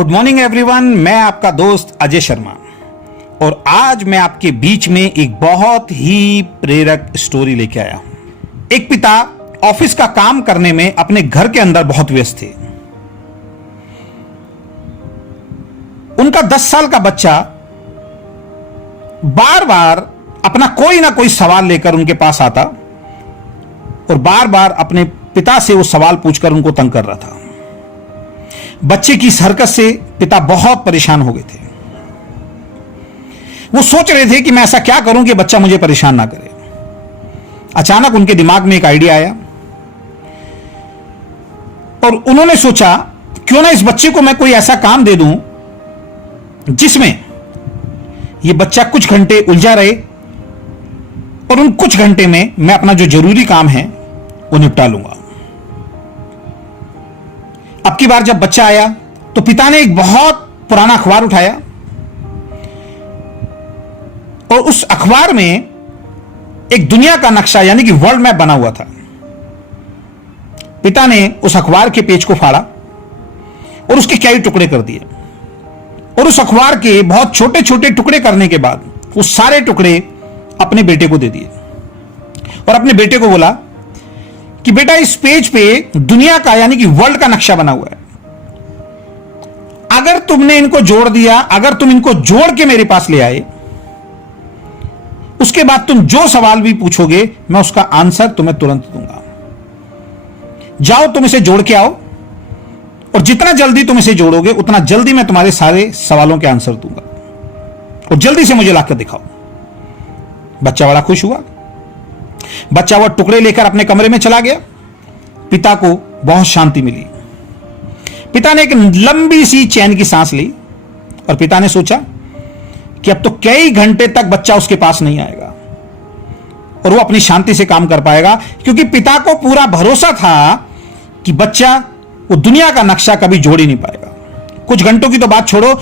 Good morning everyone, मैं आपका दोस्त अजय शर्मा और आज मैं आपके बीच में एक बहुत ही प्रेरक स्टोरी लेके आया हूं। एक पिता ऑफिस का काम करने में अपने घर के अंदर बहुत व्यस्त थे। उनका 10 साल का बच्चा बार बार अपना कोई ना कोई सवाल लेकर उनके पास आता और बार बार अपने पिता से वो सवाल पूछकर उनको तंग कर रहा था। बच्चे की इस हरकत से पिता बहुत परेशान हो गए थे। वो सोच रहे थे कि मैं ऐसा क्या करूं कि बच्चा मुझे परेशान ना करे। अचानक उनके दिमाग में एक आइडिया आया और उन्होंने सोचा क्यों ना इस बच्चे को मैं कोई ऐसा काम दे दूं जिसमें यह बच्चा कुछ घंटे उलझा रहे और उन कुछ घंटे में मैं अपना जो जरूरी काम है वो निपटा लूंगा। अब की बार जब बच्चा आया तो पिता ने एक बहुत पुराना अखबार उठाया और उस अखबार में एक दुनिया का नक्शा यानी कि वर्ल्ड मैप बना हुआ था। पिता ने उस अखबार के पेज को फाड़ा और उसके कई टुकड़े कर दिए और उस अखबार के बहुत छोटे छोटे टुकड़े करने के बाद वो सारे टुकड़े अपने बेटे को दे दिए और अपने बेटे को बोला कि बेटा इस पेज पे दुनिया का यानी कि वर्ल्ड का नक्शा बना हुआ है। अगर तुमने इनको जोड़ दिया, अगर तुम इनको जोड़ के मेरे पास ले आए, उसके बाद तुम जो सवाल भी पूछोगे मैं उसका आंसर तुम्हें तुरंत दूंगा। जाओ तुम इसे जोड़ के आओ और जितना जल्दी तुम इसे जोड़ोगे उतना जल्दी मैं तुम्हारे सारे सवालों के आंसर दूंगा और जल्दी से मुझे लाकर दिखाओ। बच्चा बड़ा खुश हुआ। बच्चा वो टुकड़े लेकर अपने कमरे में चला गया। पिता को बहुत शांति मिली। पिता ने एक लंबी सी चैन की सांस ली और पिता ने सोचा कि अब तो कई घंटे तक बच्चा उसके पास नहीं आएगा और वो अपनी शांति से काम कर पाएगा, क्योंकि पिता को पूरा भरोसा था कि बच्चा वो दुनिया का नक्शा कभी जोड़ ही नहीं पाएगा। कुछ घंटों की तो बात छोड़ो,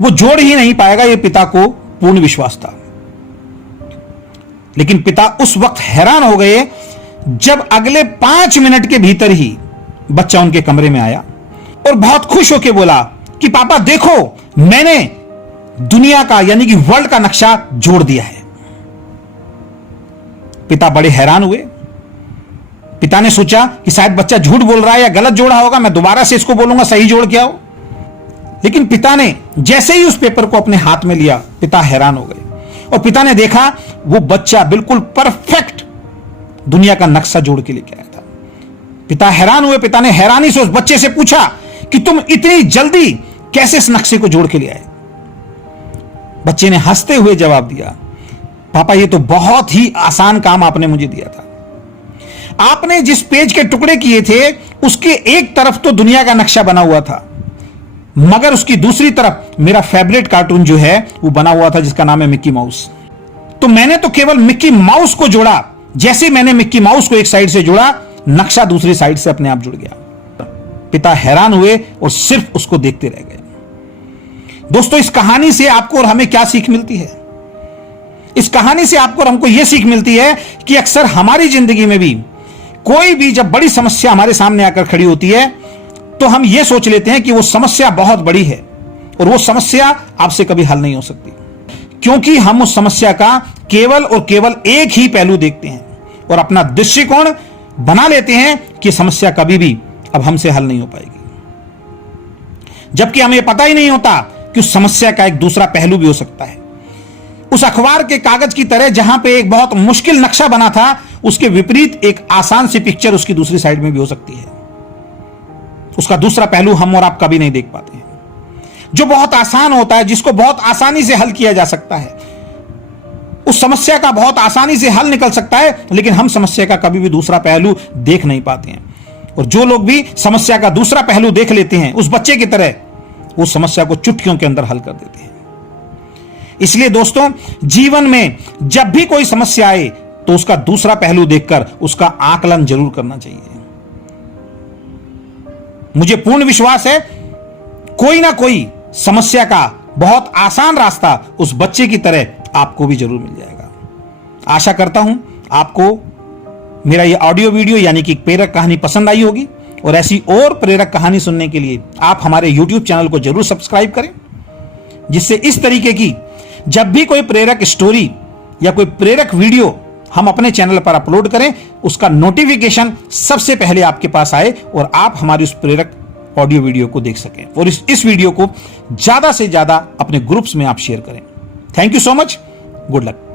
वो जोड़ ही नहीं पाएगा, ये पिता को पूर्ण विश्वास था। लेकिन पिता उस वक्त हैरान हो गए जब अगले 5 मिनट के भीतर ही बच्चा उनके कमरे में आया और बहुत खुश होकर बोला कि पापा देखो, मैंने दुनिया का यानी कि वर्ल्ड का नक्शा जोड़ दिया है। पिता बड़े हैरान हुए। पिता ने सोचा कि शायद बच्चा झूठ बोल रहा है या गलत जोड़ा होगा, मैं दोबारा से इसको बोलूंगा सही जोड़ के आओ। लेकिन पिता ने जैसे ही उस पेपर को अपने हाथ में लिया, पिता हैरान हो गए और पिता ने देखा वो बच्चा बिल्कुल परफेक्ट दुनिया का नक्शा जोड़ के लेके आया था। पिता हैरान हुए। पिता ने हैरानी से उस बच्चे से पूछा कि तुम इतनी जल्दी कैसे इस नक्शे को जोड़ के ले आए? बच्चे ने हंसते हुए जवाब दिया, पापा ये तो बहुत ही आसान काम आपने मुझे दिया था। आपने जिस पेज के टुकड़े किए थे उसके एक तरफ तो दुनिया का नक्शा बना हुआ था, मगर उसकी दूसरी तरफ मेरा फेवरेट कार्टून जो है वो बना हुआ था जिसका नाम है मिक्की माउस। तो मैंने तो केवल मिक्की माउस को जोड़ा। जैसे मैंने मिक्की माउस को एक साइड से जोड़ा, नक्शा दूसरी साइड से अपने आप जुड़ गया। पिता हैरान हुए और सिर्फ उसको देखते रह गए। दोस्तों, इस कहानी से आपको और हमें क्या सीख मिलती है? इस कहानी से आपको और हमको यह सीख मिलती है कि अक्सर हमारी जिंदगी में भी कोई भी जब बड़ी समस्या हमारे सामने आकर खड़ी होती है तो हम यह सोच लेते हैं कि वो समस्या बहुत बड़ी है और वो समस्या आपसे कभी हल नहीं हो सकती, क्योंकि हम उस समस्या का केवल और केवल एक ही पहलू देखते हैं और अपना दृष्टिकोण बना लेते हैं कि समस्या कभी भी अब हमसे हल नहीं हो पाएगी, जबकि हमें पता ही नहीं होता कि उस समस्या का एक दूसरा पहलू भी हो सकता है। उस अखबार के कागज की तरह जहां पे एक बहुत मुश्किल नक्शा बना था, उसके विपरीत एक आसान सी पिक्चर उसकी दूसरी साइड में भी हो सकती है। उसका दूसरा पहलू हम और आप कभी नहीं देख पाते हैं। जो बहुत आसान होता है, जिसको बहुत आसानी से हल किया जा सकता है, उस समस्या का बहुत आसानी से हल निकल सकता है, लेकिन हम समस्या का कभी भी दूसरा पहलू देख नहीं पाते हैं। और जो लोग भी समस्या का दूसरा पहलू देख लेते हैं, उस बच्चे की तरह वो समस्या को चुटकियों के अंदर हल कर देते हैं। इसलिए दोस्तों, जीवन में जब भी कोई समस्या आए तो उसका दूसरा पहलू देखकर उसका आकलन जरूर करना चाहिए। मुझे पूर्ण विश्वास है कोई ना कोई समस्या का बहुत आसान रास्ता उस बच्चे की तरह आपको भी जरूर मिल जाएगा। आशा करता हूं आपको मेरा ये ऑडियो वीडियो यानी कि प्रेरक कहानी पसंद आई होगी और ऐसी और प्रेरक कहानी सुनने के लिए आप हमारे YouTube चैनल को जरूर सब्सक्राइब करें, जिससे इस तरीके की जब भी कोई प्रेरक स्टोरी या कोई प्रेरक वीडियो हम अपने चैनल पर अपलोड करें, उसका नोटिफिकेशन सबसे पहले आपके पास आए और आप हमारी उस प्रेरक ऑडियो वीडियो को देख सकें और इस वीडियो को ज्यादा से ज्यादा अपने ग्रुप्स में आप शेयर करें। Thank you so much. Good luck.